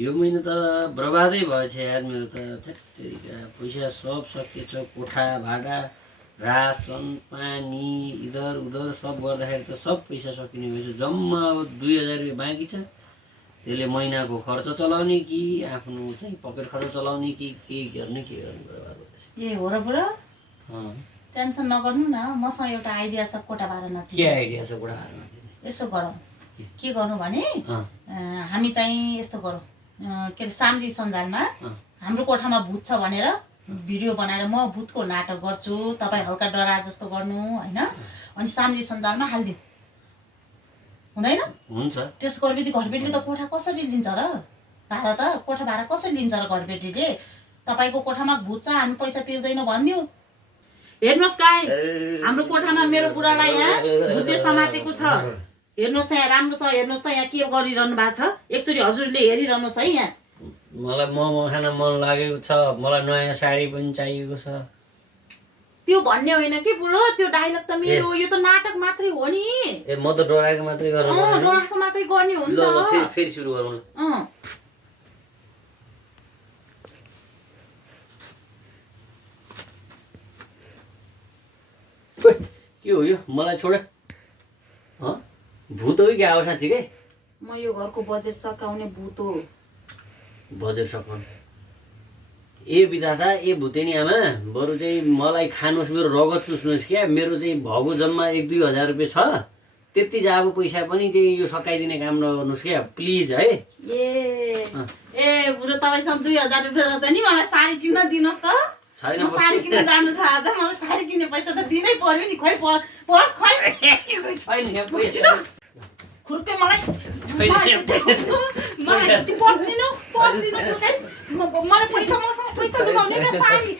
यो महिना त बर्बादै भएछ यार मेरो त थेत्तेरिका पैसा सब सकिएछ कोठा भाडा रासन पानी इधर उधर सब गर्दाखेरि त सब पैसा सकिने भएछ जम्मा अब 2000 रुपियाँ बाँकी छ त्यसले महिनाको खर्च चलाउने कि आफ्नो चाहिँ पकेट खर्च चलाउने कि के गर्ने बर्बाद भएछ ए हो र बुढो टेन्सन नगर्नु न मसँग एउटा आइडिया छ कोठा भाडा नतिर्ने के आइडिया छ कोठा भाडा नतिर्ने यसो गरौँ के गर्नु भने हामी चाहिँ यस्तो गरौँ के अरे सामाजिक सञ्जालमा हाम्रो कोठामा भूत छ भनेर भिडियो बनाएर म भूतको नाटक गर्छु तपाईँ हल्का डरा जस्तो गर्नु होइन अनि सामाजिक सञ्जालमा हालिदिउँ हुँदैन हुन्छ त्यसो गरेपछि घरबेटीले त कोठा कसरी लिन्छ र भाडा त कोठा भाडा कसरी लिन्छ र घरबेटीले तपाईँको कोठामा भूत छ हामी पैसा तिर्दैन भनिदिउँ हेर्नुहोस् गाइस हाम्रो कोठामा मेरो बुढालाई यहाँ भूतले समातेको छ हेर्नुहोस् यहाँ राम्रो छ हेर्नुहोस् त यहाँ के गरिरहनु भएको छ एकचोटि हजुरले हेरिरहनुहोस् है यहाँ मलाई मोमो खान मन लागेको छ मलाई नयाँ साडी पनि चाहिएको छ त्यो भन्ने होइन कि बुढो त्यो डाइलग त मेरो यो त नाटक मात्रै हो नि ए म त डराएको मात्रै गर्नु डराएको मात्रै गर्ने हो नि त फेरि सुरु गरौँ ल के हो यो मलाई छोड भूत हो कि क्या हो साँच्चीकै म यो घरको बजेट सकाउने भूत हो बजेट सकाउनु ए विधाता ए भुतेनी आमा बरु चाहिँ मलाई खानुहोस् मेरो रगत चुस्नुहोस् क्या मेरो चाहिँ भगो जम्मा 1-2 हजार रुपियाँ छ त्यति जाबो पैसा पनि चाहिँ यो सकाइदिने काम नगर्नुहोस् क्या प्लिज है ए बुढो तपाईँसँग 2000 रुपियाँ रहेछ नि मलाई साडी किन्न दिनुहोस् त छैन साडी किन्न जानु छ आज मलाई साडी किन्ने पैसा त दिनै पर्यो नि खै पर्स खै छैन यहाँ पैसा खुर्के मलाई पर्स दिनु मलाई पैसा मसँग पैसा लुगाउने त साडी